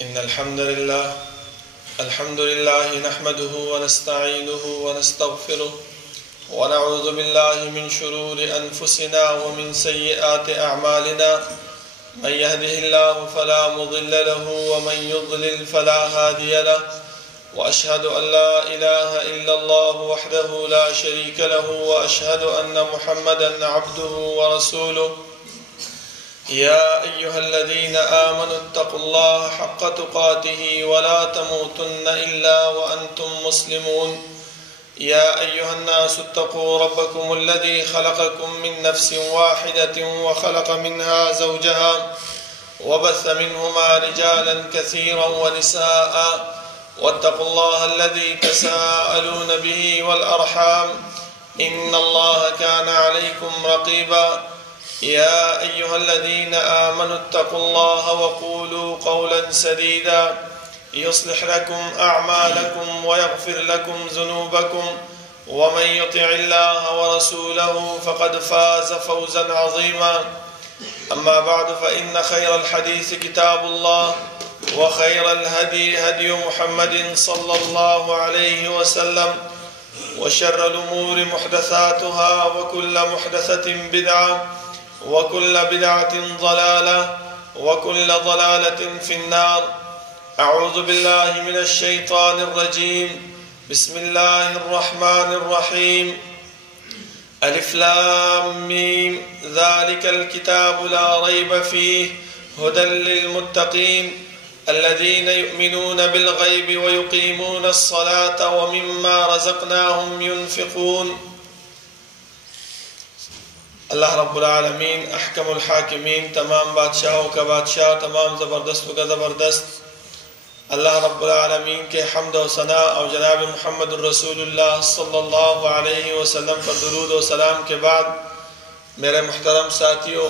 إن الحمد لله نحمده ونستعينه ونستغفره ونعوذ بالله من شرور أنفسنا ومن سيئات أعمالنا من يهده الله فلا مضل له ومن يضلل فلا هادي له وأشهد أن لا إله إلا الله وحده لا شريك له وأشهد أن محمدا عبده ورسوله يا أيها الذين آمنوا اتقوا الله حق تقاته ولا تموتن إلا وأنتم مسلمون يا أيها الناس اتقوا ربكم الذي خلقكم من نفس واحدة وخلق منها زوجها وبث منهما رجالا كثيرا ونساء واتقوا الله الذي تساءلون به والأرحام إن الله كان عليكم رقيبا يا أيها الذين آمنوا اتقوا الله وقولوا قولا سديدا يصلح لكم أعمالكم ويغفر لكم ذنوبكم ومن يطع الله ورسوله فقد فاز فوزا عظيما أما بعد فإن خير الحديث كتاب الله وخير الهدي هدي محمد صلى الله عليه وسلم وشر الأمور محدثاتها وكل محدثة بدعة وكل بدعة ضلالة وكل ضلالة في النار. أعوذ بالله من الشيطان الرجيم. بسم الله الرحمن الرحيم. ألف لام ميم ذلك الكتاب لا ريب فيه هدى للمتقين الذين يؤمنون بالغيب ويقيمون الصلاة ومما رزقناهم ينفقون. اللہ رب العالمین احکم الحاکمین، تمام بادشاہوں کا بادشاہ، تمام زبردستوں کا زبردست، اللہ رب العالمین کے حمد و ثنا اور جناب محمد الرسول اللہ صلی اللہ علیہ وسلم پر درود و سلام کے بعد میرے محترم ساتھیوں،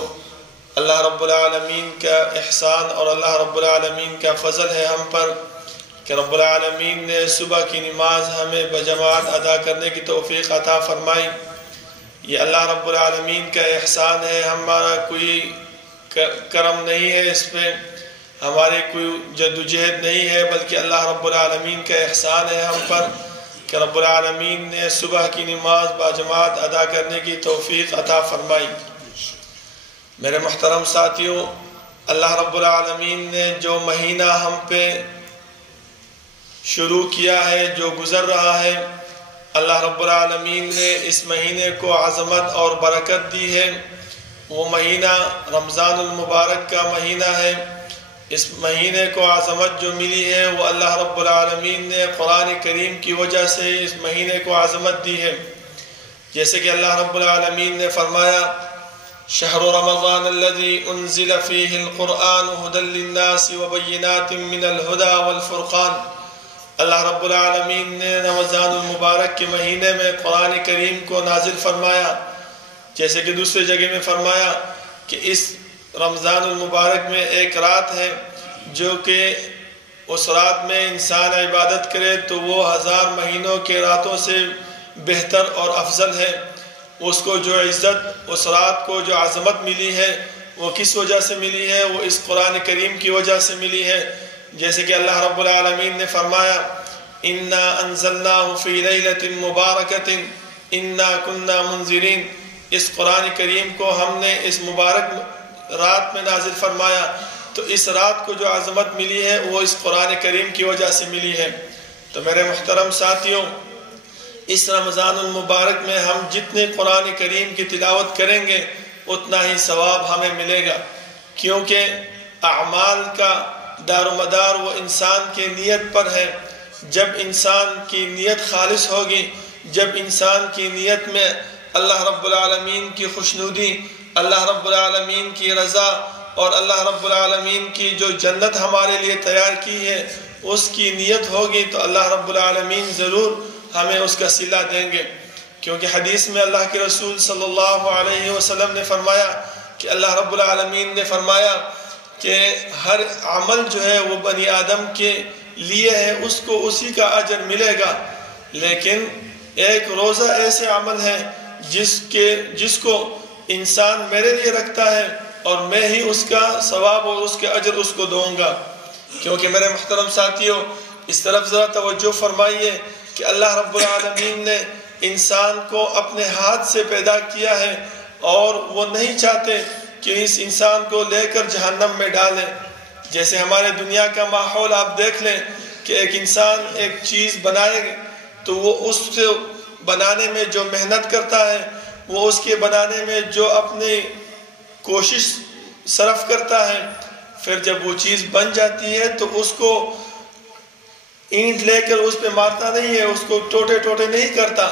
اللہ رب العالمین کا احسان اور اللہ رب العالمین کا فضل ہے ہم پر کہ رب العالمین نے صبح کی نماز ہمیں بجماعت ادا کرنے کی توفیق عطا فرمائی۔ یہ اللہ رب العالمین کا احسان ہے، ہمارا کوئی کرم نہیں ہے، اس پہ ہماری کوئی جدوجہد نہیں ہے، بلکہ اللہ رب العالمین کا احسان ہے ہم پر کہ رب العالمین نے صبح کی نماز باجماعت ادا کرنے کی توفیق عطا فرمائی۔ میرے محترم ساتھیوں، اللہ رب العالمین نے جو مہینہ ہم پہ شروع کیا ہے، جو گزر رہا ہے، اللہ رب العالمین نے اس مہینے کو عظمت اور برکت دی ہے۔ وہ مہینہ رمضان المبارک کا مہینہ ہے۔ اس مہینے کو عظمت جو ملی ہے وہ اللہ رب العالمین نے قرآن کریم کی وجہ سے اس مہینے کو عظمت دی ہے۔ جیسے کہ اللہ رب العالمین نے فرمایا شہر رمضان الذی انزل فیہ القرآن ھدی للناس وبینات من الہدی والفرقان۔ اللہ رب العالمین نے رمضان المبارک کے مہینے میں قرآن کریم کو نازل فرمایا، جیسے کہ دوسرے جگہ میں فرمایا کہ اس رمضان المبارک میں ایک رات ہے جو کہ اس رات میں انسان عبادت کرے تو وہ 1000 مہینوں کے راتوں سے بہتر اور افضل ہے۔ اس کو جو عزت، اس رات کو جو عظمت ملی ہے وہ کس وجہ سے ملی ہے؟ وہ اس قرآن کریم کی وجہ سے ملی ہے۔ جیسے کہ اللہ رب العالمین نے فرمایا اِنَّا أَنزَلْنَاهُ فِي لَيْلَةٍ مُبَارَكَةٍ إِنَّا كُنَّا مُنذِرِينَ۔ اس قرآن کریم کو ہم نے اس مبارک رات میں نازل فرمایا، تو اس رات کو جو عظمت ملی ہے وہ اس قرآن کریم کی وجہ سے ملی ہے۔ تو میرے محترم ساتھیوں، اس رمضان المبارک میں ہم جتنے قرآن کریم کی تلاوت کریں گے اتنا ہی ثواب ہمیں ملے گا، کیونکہ اعمال کا دار و مدار وہ انسان کی نیت پر ہے۔ جب انسان کی نیت خالص ہوگی، جب انسان کی نیت میں اللہ رب العالمین کی خوشنودی، اللہ رب العالمین کی رضا اور اللہ رب العالمین کی جو جنت ہمارے لیے تیار کی ہے اس کی نیت ہوگی تو اللہ رب العالمین ضرور ہمیں اس کا صلہ دیں گے۔ کیونکہ حدیث میں اللہ کے رسول صلی اللہ علیہ وسلم نے فرمایا کہ اللہ رب العالمین نے فرمایا کہ ہر عمل جو ہے وہ بنی آدم کے لیے ہے، اس کو اسی کا اجر ملے گا، لیکن ایک روزہ ایسے عمل ہے جس کو انسان میرے لیے رکھتا ہے اور میں ہی اس کا ثواب اور اس کے اجر اس کو دوں گا۔ کیونکہ میرے محترم ساتھیوں، اس طرف ذرا توجہ فرمائیے کہ اللہ رب العالمین نے انسان کو اپنے ہاتھ سے پیدا کیا ہے، اور وہ نہیں چاہتے کہ اس انسان کو لے کر جہنم میں ڈالیں۔ جیسے ہمارے دنیا کا ماحول آپ دیکھ لیں کہ ایک انسان ایک چیز بنائے تو وہ اس سے بنانے میں جو محنت کرتا ہے، وہ اس کے بنانے میں جو اپنی کوشش صرف کرتا ہے، پھر جب وہ چیز بن جاتی ہے تو اس کو اینٹ لے کر اس پہ مارتا نہیں ہے، اس کو ٹوٹے ٹوٹے نہیں کرتا،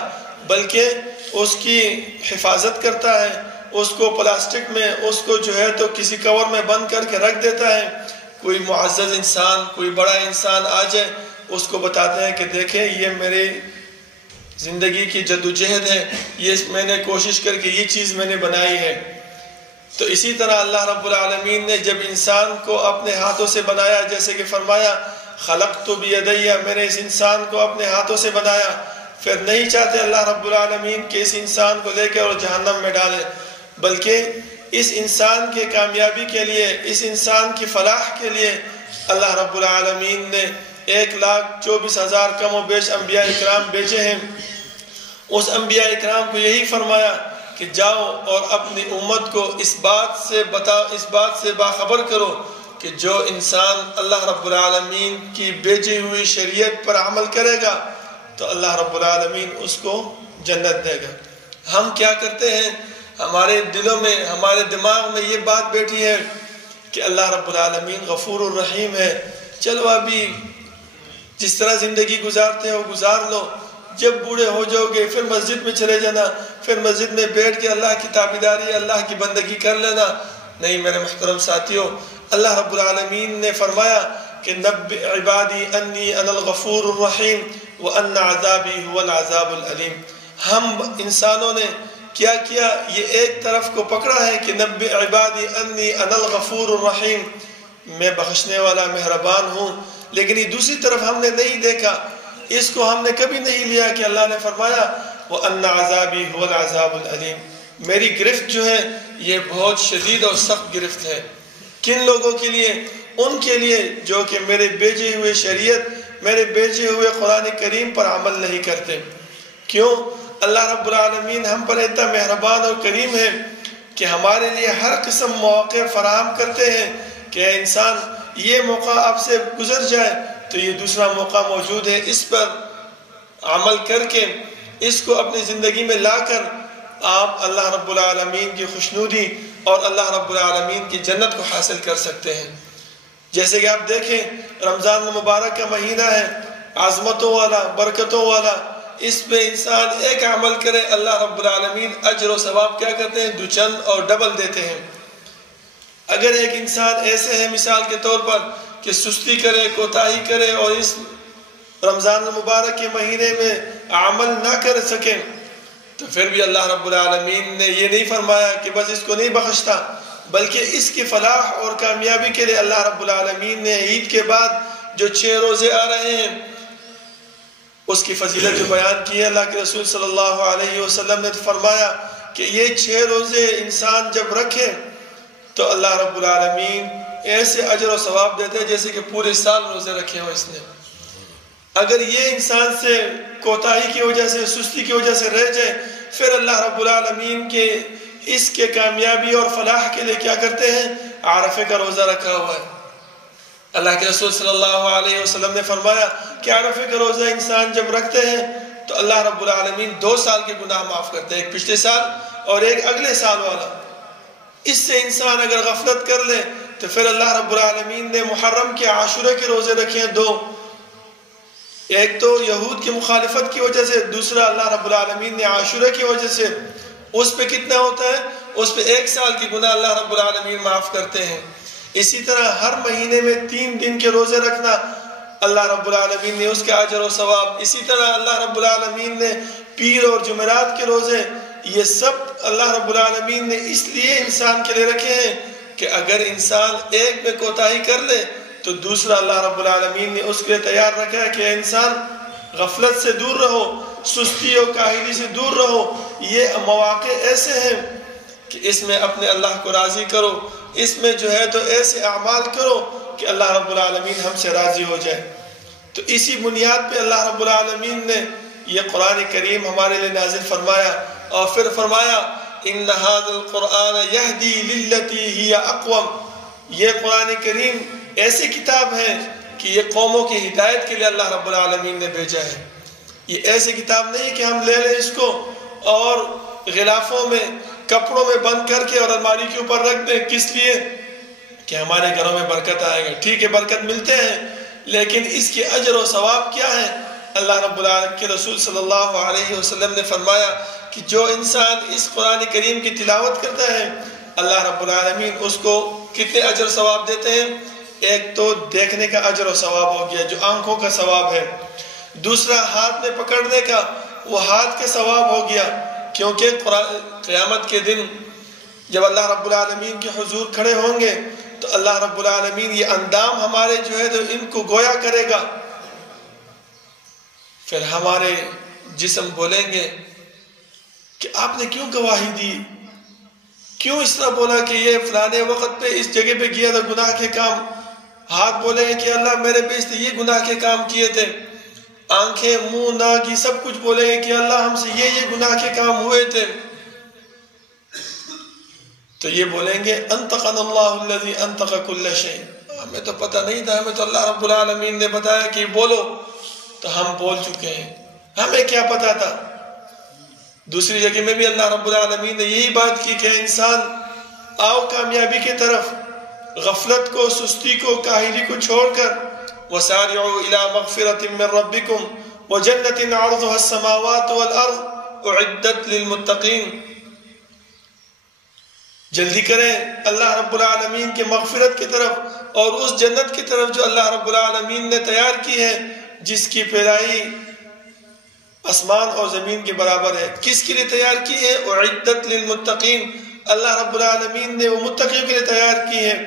بلکہ اس کی حفاظت کرتا ہے، اس کو پلاسٹک میں اس کو جو ہے تو کسی کور میں بند کر کے رکھ دیتا ہے۔ کوئی معزز انسان، کوئی بڑا انسان آ جائے، اس کو بتاتے ہیں کہ دیکھیں یہ میری زندگی کی جدوجہد ہے، یہ میں نے کوشش کر کے یہ چیز میں نے بنائی ہے۔ تو اسی طرح اللہ رب العالمین نے جب انسان کو اپنے ہاتھوں سے بنایا، جیسے کہ فرمایا خلقت بیدی، میں نے اس انسان کو اپنے ہاتھوں سے بنایا، پھر نہیں چاہتے اللہ رب العالمین کہ اس انسان کو لے کے اور جہنم میں ڈالے، بلکہ اس انسان کے کامیابی کے لیے، اس انسان کی فلاح کے لیے اللہ رب العالمین نے 1,24,000 کم و بیش انبیاء اکرام بھیجے ہیں۔ اس انبیاء اکرام کو یہی فرمایا کہ جاؤ اور اپنی امت کو اس بات سے بتاؤ، اس بات سے باخبر کرو کہ جو انسان اللہ رب العالمین کی بھیجی ہوئی شریعت پر عمل کرے گا تو اللہ رب العالمین اس کو جنت دے گا۔ ہم کیا کرتے ہیں؟ ہمارے دلوں میں، ہمارے دماغ میں یہ بات بیٹھی ہے کہ اللہ رب العالمین غفور الرحیم ہے، چلو ابھی جس طرح زندگی گزارتے ہو گزار لو، جب بوڑھے ہو جاؤ گے پھر مسجد میں چلے جانا، پھر مسجد میں بیٹھ کے اللہ کی تابعداری، اللہ کی بندگی کر لینا۔ نہیں میرے محترم ساتھیوں، اللہ رب العالمین نے فرمایا کہ نبئ عبادی انی انا الغفور الرحیم وان عذابی هو العذاب العلیم۔ ہم انسانوں نے کیا کیا؟ یہ ایک طرف کو پکڑا ہے کہ نبئ عبادی انی انا الغفور الرحیم، میں بخشنے والا مہربان ہوں، لیکن یہ دوسری طرف ہم نے نہیں دیکھا، اس کو ہم نے کبھی نہیں لیا کہ اللہ نے فرمایا وَأَنَّ عَذَابِي هُوَ الْعَذَابُ الْعَلِيمُ، میری گرفت جو ہے یہ بہت شدید اور سخت گرفت ہے۔ کن لوگوں کے لیے؟ ان کے لیے جو کہ میرے بھیجے ہوئے شریعت، میرے بھیجے ہوئے قرآن کریم پر عمل نہیں کرتے۔ کیوں؟ اللہ رب العالمین ہم پر اتنا مہربان اور کریم ہے کہ ہمارے لیے ہر قسم مواقع فراہم کرتے ہیں کہ انسان یہ موقع آپ سے گزر جائے تو یہ دوسرا موقع موجود ہے، اس پر عمل کر کے اس کو اپنی زندگی میں لا کر آپ اللہ رب العالمین کی خوشنودی اور اللہ رب العالمین کی جنت کو حاصل کر سکتے ہیں۔ جیسے کہ آپ دیکھیں رمضان المبارک کا مہینہ ہے، عظمتوں والا، برکتوں والا، اس پہ انسان ایک عمل کرے اللہ رب العالمین اجر و ثواب کیا کرتے ہیں؟ دوچند اور ڈبل دیتے ہیں۔ اگر ایک انسان ایسے ہے مثال کے طور پر کہ سستی کرے، کوتاہی کرے اور اس رمضان المبارک کے مہینے میں عمل نہ کر سکے تو پھر بھی اللہ رب العالمین نے یہ نہیں فرمایا کہ بس اس کو نہیں بخشتا، بلکہ اس کی فلاح اور کامیابی کے لیے اللہ رب العالمین نے عید کے بعد جو 6 روزے آ رہے ہیں اس کی فضیلت جو بیان کی ہے، اللہ کے رسول صلی اللہ علیہ وسلم نے فرمایا کہ یہ 6 روزے انسان جب رکھے تو اللہ رب العالمین ایسے اجر و ثواب دیتے ہیں جیسے کہ پورے سال روزے رکھے ہو اس نے۔ اگر یہ انسان سے کوتاہی کی وجہ سے، سستی کی وجہ سے رہ جائے، پھر اللہ رب العالمین کے اس کے کامیابی اور فلاح کے لیے کیا کرتے ہیں؟ عرفے کا روزہ رکھا ہوا ہے۔ اللہ کے رسول صلی اللہ علیہ وسلم نے فرمایا کہ عرفے کا روزہ انسان جب رکھتے ہیں تو اللہ رب العالمین 2 سال کے گناہ معاف کرتے ہیں، ایک پچھلے سال اور ایک اگلے سال والا۔ اس سے انسان اگر غفلت کر لے تو پھر اللہ رب العالمین نے محرم کے عاشورہ کے روزے رکھے ہیں 2، ایک تو یہود کی مخالفت کی وجہ سے، دوسرا اللہ رب العالمین نے عاشورہ کی وجہ سے۔ اس پہ کتنا ہوتا ہے؟ اس پہ 1 سال کی گناہ اللہ رب العالمین معاف کرتے ہیں۔ اسی طرح ہر مہینے میں 3 دن کے روزے رکھنا اللہ رب العالمین نے اس کے اجر و ثواب۔ اسی طرح اللہ رب العالمین نے پیر اور جمعرات کے روزے، یہ سب اللہ رب العالمین نے اس لیے انسان کے لیے رکھے ہیں کہ اگر انسان ایک میں کوتاہی کر لے تو دوسرا اللہ رب العالمین نے اس کے لیے تیار رکھا ہے کہ انسان غفلت سے دور رہو، سستی اور کاہلی سے دور رہو۔ یہ مواقع ایسے ہیں کہ اس میں اپنے اللہ کو راضی کرو، اس میں جو ہے تو ایسے اعمال کرو کہ اللہ رب العالمین ہم سے راضی ہو جائے۔ تو اسی بنیاد پہ اللہ رب العالمین نے یہ قرآن کریم ہمارے لیے نازل فرمایا، اور پھر فرمایا ان ھذا القرآن یہدی للتی ہی اقوم، یہ قرآن کریم ایسی کتاب ہے کہ یہ قوموں کی ہدایت کے لیے اللہ رب العالمین نے بھیجا ہے۔ یہ ایسی کتاب نہیں کہ ہم لے لیں اس کو اور غلافوں میں کپڑوں میں بند کر کے اور الماری کے اوپر رکھ دیں، کس لیے کہ ہمارے گھروں میں برکت آئے گا۔ ٹھیک ہے، برکت ملتے ہیں، لیکن اس کے اجر و ثواب کیا ہے؟ اللہ رب العالمین کے رسول صلی اللہ علیہ وسلم نے فرمایا کہ جو انسان اس قرآن کریم کی تلاوت کرتا ہے اللہ رب العالمین اس کو کتنے اجر ثواب دیتے ہیں؟ ایک تو دیکھنے کا اجر و ثواب ہو گیا جو آنکھوں کا ثواب ہے، دوسرا ہاتھ میں پکڑنے کا، وہ ہاتھ کا ثواب ہو گیا، کیونکہ قیامت کے دن جب اللہ رب العالمین کے حضور کھڑے ہوں گے تو اللہ رب العالمین یہ اندام ہمارے جو ہے تو ان کو گویا کرے گا، پھر ہمارے جسم بولیں گے کہ آپ نے کیوں گواہی دی، کیوں اس طرح بولا کہ یہ فلانے وقت پہ اس جگہ پہ کیا تھا گناہ کے کام، ہاتھ بولیں گے کہ اللہ میرے پیچھے سے یہ گناہ کے کام کیے تھے، آنکھیں منہ ناک یہ سب کچھ بولیں گے کہ اللہ ہم سے یہ گناہ کے کام ہوئے تھے، تو یہ بولیں گے انطقنا اللہ الذی انطق کل شیء، ہمیں تو پتہ نہیں تھا، ہمیں تو اللہ رب العالمین نے بتایا کہ بولو تو ہم بول چکے ہیں، ہمیں کیا پتا تھا۔ دوسری جگہ میں بھی اللہ رب العالمین نے یہی بات کی کہ انسان آؤ کامیابی کی طرف، غفلت کو، سستی کو، کاہلی کو چھوڑ کر وسارعوا الی مغفرۃ من ربکم وجنۃ عرضها السماوات والارض اعدت للمتقین، جلدی کریں اللہ رب العالمین کے مغفرت کی طرف اور اس جنت کی طرف جو اللہ رب العالمین نے تیار کی ہے، جس کی پھیلائی آسمان اور زمین کے برابر ہے۔ کس کے لیے تیار کی ہے؟ اعدت للمتقین، اللہ رب العالمین نے وہ متقیوں کے لیے تیار کی ہے۔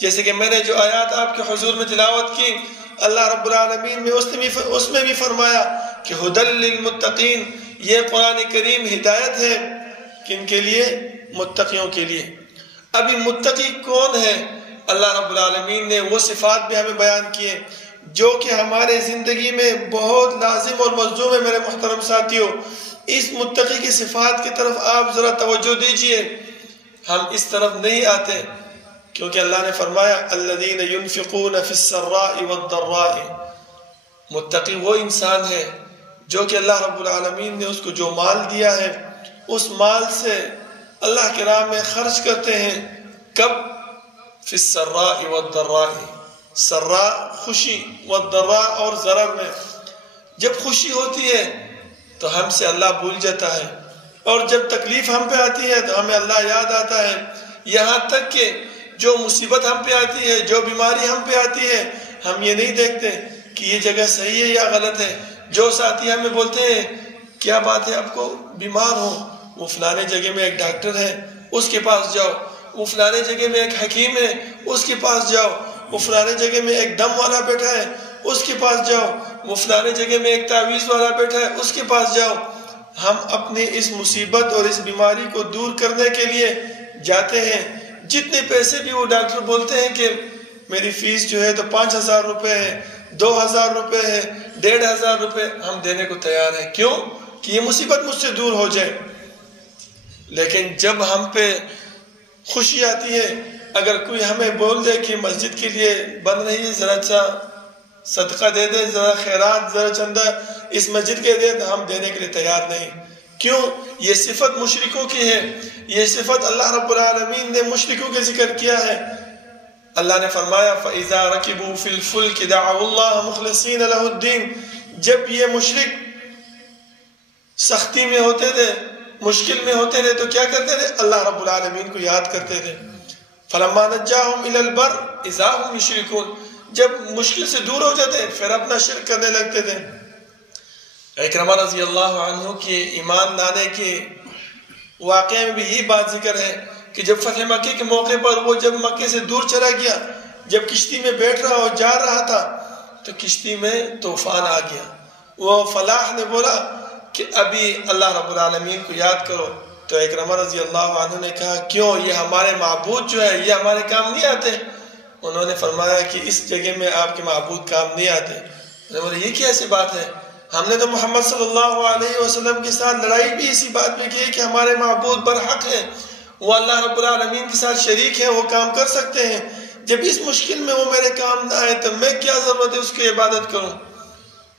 جیسے کہ میں نے جو آیات آپ کے حضور میں تلاوت کی، اللہ رب العالمین نے اس میں بھی فرمایا کہ ھدی للمتقین، یہ قرآن کریم ہدایت ہے کن کے لیے؟ متقیوں کے لیے۔ ابھی متقی کون ہے؟ اللہ رب العالمین نے وہ صفات بھی ہمیں بیان کیے جو کہ ہمارے زندگی میں بہت لازم اور ملزوم ہے۔ میرے محترم ساتھیوں، اس متقی کی صفات کی طرف آپ ذرا توجہ دیجئے، ہم اس طرف نہیں آتے، کیونکہ اللہ نے فرمایا الذین ينفقون فی السراء والضراء، متقی وہ انسان ہے جو کہ اللہ رب العالمین نے اس کو جو مال دیا ہے اس مال سے اللہ کے راہ میں خرچ کرتے ہیں۔ کب؟ فی السراء والضراء، سراء خوشی، والضراء اور ضرر میں، جب خوشی ہوتی ہے تو ہم سے اللہ بھول جاتا ہے، اور جب تکلیف ہم پہ آتی ہے تو ہمیں اللہ یاد آتا ہے، یہاں تک کہ جو مصیبت ہم پہ آتی ہے، جو بیماری ہم پہ آتی ہے، ہم یہ نہیں دیکھتے کہ یہ جگہ صحیح ہے یا غلط ہے۔ جو ساتھی ہمیں بولتے ہیں کیا بات ہے آپ کو بیمار ہو، وہ فلانے جگہ میں ایک ڈاکٹر ہے اس کے پاس جاؤ، وہ فلانے جگہ میں ایک حکیم ہے اس کے پاس جاؤ، وہ فلانے جگہ میں ایک دم والا بیٹھا ہے اس کے پاس جاؤ، وہ فلانے جگہ میں ایک تعویذ والا بیٹھا ہے اس کے پاس جاؤ۔ ہم اپنی اس مصیبت اور اس بیماری کو دور کرنے کے لیے جاتے ہیں، جتنے پیسے بھی وہ ڈاکٹر بولتے ہیں کہ میری فیس جو ہے تو 5,000 روپے ہے، 2,000 روپے ہے، 1,500 روپے، ہم دینے کو تیار ہیں۔ کیوں؟ کہ یہ مصیبت مجھ سے دور ہو جائے۔ لیکن جب ہم پہ خوشی آتی ہے، اگر کوئی ہمیں بول دے کہ مسجد کے لیے بن رہی ہے، ذرا سا صدقہ دے دے، ذرا خیرات، ذرا چندہ اس مسجد کے دے، تو ہم دینے کے لیے تیار نہیں۔ کیوں؟ یہ صفت مشرکوں کی ہے، یہ صفت اللہ رب العالمین نے مشرکوں کے ذکر کیا ہے۔ اللہ نے فرمایا فَإِذَا رَكِبُوا فِي الْفُلْكِ دَعَوُا اللَّهَ مُخْلِصِينَ لَهُ الدِّينَ، جب یہ مشرک سختی میں ہوتے تھے، مشکل میں ہوتے تھے تو کیا کرتے تھے؟ اللہ رب العالمین کو یاد کرتے تھے۔ فَلَمَّا نَجَّاهُمْ إِلَى الْبَرِّ إِذَا هُمْ يُشْرِكُونَ، جب مشکل سے دور ہو جاتے پھر اپنا شرک کرنے لگتے تھے۔ اکرمہ رضی اللہ عنہ کی ایمان لانے کے واقعے میں بھی یہی بات ذکر ہے کہ جب فتح مکے کے موقع پر وہ جب مکے سے دور چلا گیا، جب کشتی میں بیٹھ رہا اور جا رہا تھا تو کشتی میں طوفان آ گیا۔ وہ فلاح نے بولا کہ ابھی اللہ رب العالمین کو یاد کرو، تو اکرمہ رضی اللہ عنہ نے کہا کیوں؟ یہ ہمارے معبود جو ہے یہ ہمارے کام نہیں آتے؟ انہوں نے فرمایا کہ اس جگہ میں آپ کے معبود کام نہیں آتے۔ میں نے بولا یہ کیسی بات ہے؟ ہم نے تو محمد صلی اللہ علیہ وسلم کے ساتھ لڑائی بھی اسی بات پہ کی ہے کہ ہمارے معبود برحق ہیں، وہ اللہ رب العالمین کے ساتھ شریک ہیں، وہ کام کر سکتے ہیں۔ جب اس مشکل میں وہ میرے کام نہ آئے تو میں کیا ضرورت ہے اس کی عبادت کروں؟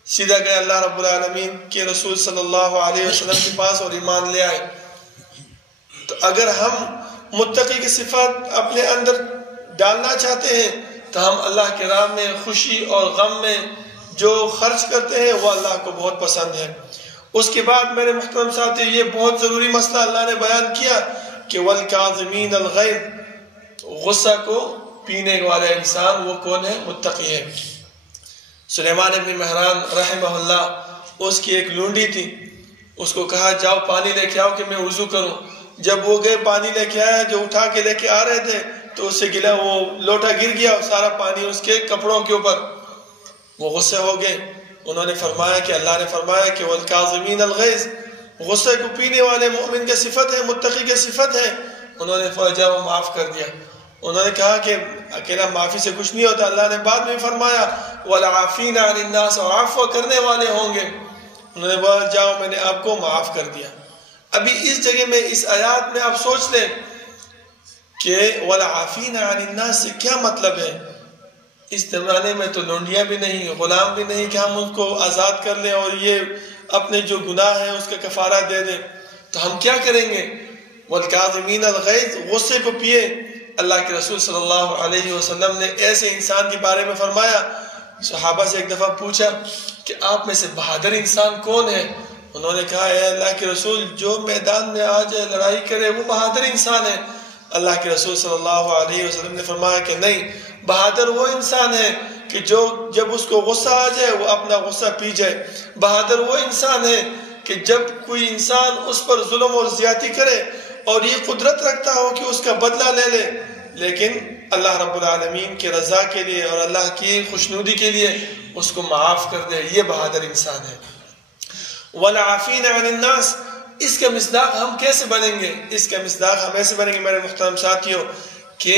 سیدھا گئے اللہ رب العالمین کے رسول صلی اللہ علیہ وسلم کے پاس اور ایمان لے آئے۔ تو اگر ہم متقی کی صفات اپنے اندر ڈالنا چاہتے ہیں تو ہم اللہ کے راہ میں خوشی اور غم میں جو خرچ کرتے ہیں وہ اللہ کو بہت پسند ہے۔ اس کے بعد میرے محترم ساتھی یہ بہت ضروری مسئلہ اللہ نے بیان کیا کہ وَالْكَاظِمِينَ الْغَيْظَ، غصہ کو پینے والے انسان وہ کون ہے؟ متقی ہے۔ سلیمان ابن مہران رحمہ اللہ، اس کی ایک لونڈی تھی، اس کو کہا جاؤ پانی لے کے آؤ کہ میں وضو کروں۔ جب وہ گئے پانی لے کے آیا، جو اٹھا کے لے کے آ رہے تھے تو اس سے گلا وہ لوٹا گر گیا، سارا پانی اس کے کپڑوں کے اوپر۔ وہ غصے ہو گئے۔ انہوں نے فرمایا کہ اللہ نے فرمایا کہ وَالْكَاظِمِينَ الْغَيْظَ، غصے کو پینے والے مومن کی صفت ہے، متقی کی صفت ہے۔ انہوں نے فوجا وہ معاف کر دیا۔ انہوں نے کہا کہ اکیلا معافی سے کچھ نہیں ہوتا، اللہ نے بعد میں فرمایا وَالْعَافِينَ عَنِ النَّاسِ، اور عفو کرنے والے ہوں گے۔ انہوں نے بولا جاؤ میں نے آپ کو معاف کر دیا۔ ابھی اس جگہ میں اس آیات میں آپ سوچ لیں کہ وَالْعَافِينَ عَنِ النَّاسِ سے کیا مطلب ہے؟ اس زمانے میں تو لونڈیاں بھی نہیں، غلام بھی نہیں کہ ہم ان کو آزاد کر لیں اور یہ اپنے جو گناہ ہے اس کا کفارہ دے دیں۔ تو ہم کیا کریں گے؟ وَالْكَاظِمِينَ الْغَيْظَ، غصے کو پیے۔ اللہ کے رسول صلی اللہ علیہ وسلم نے ایسے انسان کے بارے میں فرمایا۔ صحابہ سے ایک دفعہ پوچھا کہ آپ میں سے بہادر انسان کون ہے؟ انہوں نے کہا اے اللہ کے رسول، جو میدان میں آ جائے لڑائی کرے وہ بہادر انسان ہے۔ اللہ کے رسول صلی اللہ علیہ وسلم نے فرمایا کہ نہیں، بہادر وہ انسان ہے کہ جو جب اس کو غصہ آ جائے وہ اپنا غصہ پی جائے۔ بہادر وہ انسان ہے کہ جب کوئی انسان اس پر ظلم اور زیادتی کرے اور یہ قدرت رکھتا ہو کہ اس کا بدلہ لے لے، لیکن اللہ رب العالمین کی رضا کے لیے اور اللہ کی خوشنودی کے لیے اس کو معاف کر دے، یہ بہادر انسان ہے۔ وَالْعَافِينَ عَنِ النَّاسِ، اس کا مصداق ہم کیسے بنیں گے؟ اس کا مصداق ہم ایسے بنیں گے میرے محترم ساتھیوں کہ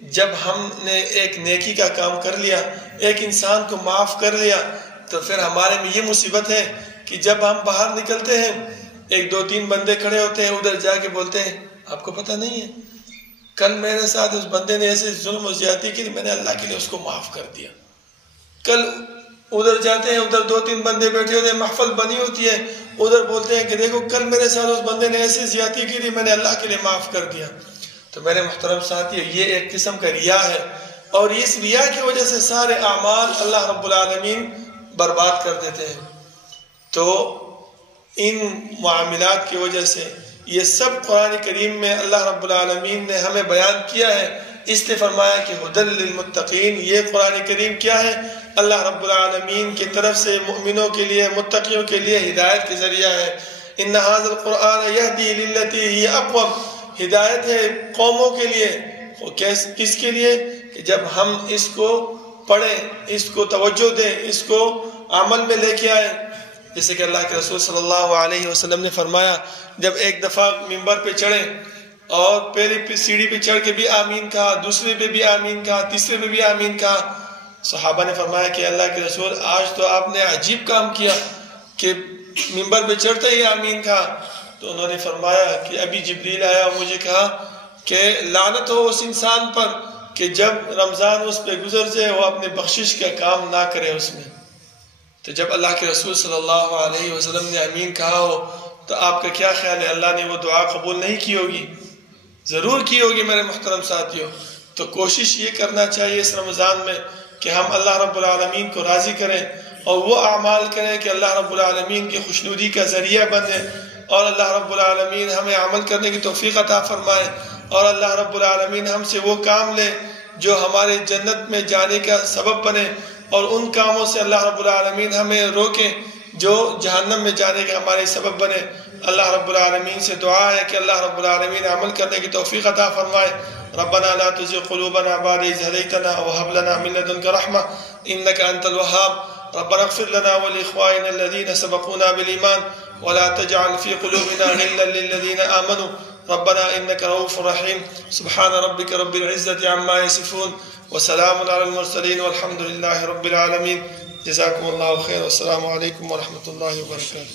جب ہم نے ایک نیکی کا کام کر لیا، ایک انسان کو معاف کر لیا، تو پھر ہمارے میں یہ مصیبت ہے کہ جب ہم باہر نکلتے ہیں ایک دو تین بندے کھڑے ہوتے ہیں، ادھر جا کے بولتے ہیں آپ کو پتہ نہیں ہے کل میرے ساتھ اس بندے نے ایسے ظلم و زیادتی کی، میں نے اللہ کے لیے اس کو معاف کر دیا۔ کل ادھر جاتے ہیں، ادھر دو تین بندے بیٹھے ہوتے ہیں، محفل بنی ہوتی ہے، ادھر بولتے ہیں کہ دیکھو کل میرے ساتھ اس بندے نے ایسے زیادتی کی تھی، میں نے اللہ کے لیے معاف کر دیا۔ تو میرے محترم ساتھی، یہ ایک قسم کا ریا ہے، اور اس ریا کی وجہ سے سارے اعمال اللہ رب العالمین برباد کر دیتے ہیں۔ تو ان معاملات کی وجہ سے یہ سب قرآن کریم میں اللہ رب العالمین نے ہمیں بیان کیا ہے۔ اس نے فرمایا کہ ھدی للمتقین، یہ قرآن کریم کیا ہے؟ اللہ رب العالمین کی طرف سے مؤمنوں کے لیے، متقیوں کے لیے ہدایت کے ذریعہ ہے۔ ان ھذا القرآن یہدی للتی ہی اقوم، ہدایت ہے قوموں کے لیے۔ کس کے لیے؟ کہ جب ہم اس کو پڑھیں، اس کو توجہ دیں، اس کو عمل میں لے کے آئیں۔ جیسے کہ اللہ کے رسول صلی اللہ علیہ وسلم نے فرمایا، جب ایک دفعہ ممبر پہ چڑھیں اور پہلی سیڑھی پہ چڑھ کے بھی آمین کہا، دوسرے پہ بھی آمین کہا، تیسرے پہ بھی آمین کہا، صحابہ نے فرمایا کہ اللہ کے رسول آج تو آپ نے عجیب کام کیا کہ ممبر پہ چڑھتے ہی آمین کہا۔ تو انہوں نے فرمایا کہ ابھی جبریل آیا اور مجھے کہا کہ لعنت ہو اس انسان پر کہ جب رمضان اس پہ گزر جائے وہ اپنے بخشش کا کام نہ کرے اس میں۔ تو جب اللہ کے رسول صلی اللہ علیہ وسلم نے آمین کہا ہو تو آپ کا کیا خیال ہے اللہ نے وہ دعا قبول نہیں کی ہوگی؟ ضرور کی ہوگی میرے محترم ساتھیوں۔ تو کوشش یہ کرنا چاہیے اس رمضان میں کہ ہم اللہ رب العالمین کو راضی کریں اور وہ اعمال کریں کہ اللہ رب العالمین کی خوشنودی کا ذریعہ بنے، اور اللہ رب العالمین ہمیں عمل کرنے کی توفیق عطا فرمائے، اور اللہ رب العالمین ہم سے وہ کام لے جو ہمارے جنت میں جانے کا سبب بنے، اور ان کاموں سے اللہ رب العالمین ہمیں روکے جو جہنم میں جانے کا ہمارے سبب بنے۔ اللہ رب العالمین سے دعا ہے کہ اللہ رب العالمین عمل کرنے کی توفیق عطا فرمائے۔ ربنا لا تزغ قلوبنا بعد إذ هديتنا وهب لنا من لدنك رحمة إنك أنت الوهاب ربنا اغفر لنا ولإخواننا الذين سبقونا بالإيمان ولا تجعل في قلوبنا غلا للذين آمنوا ربنا إنك رؤوف رحيم. سبحان ربك رب العزة عما يصفون وسلام على المرسلين والحمد لله رب العالمين. جزاكم الله خير والسلام عليكم ورحمة الله وبركاته.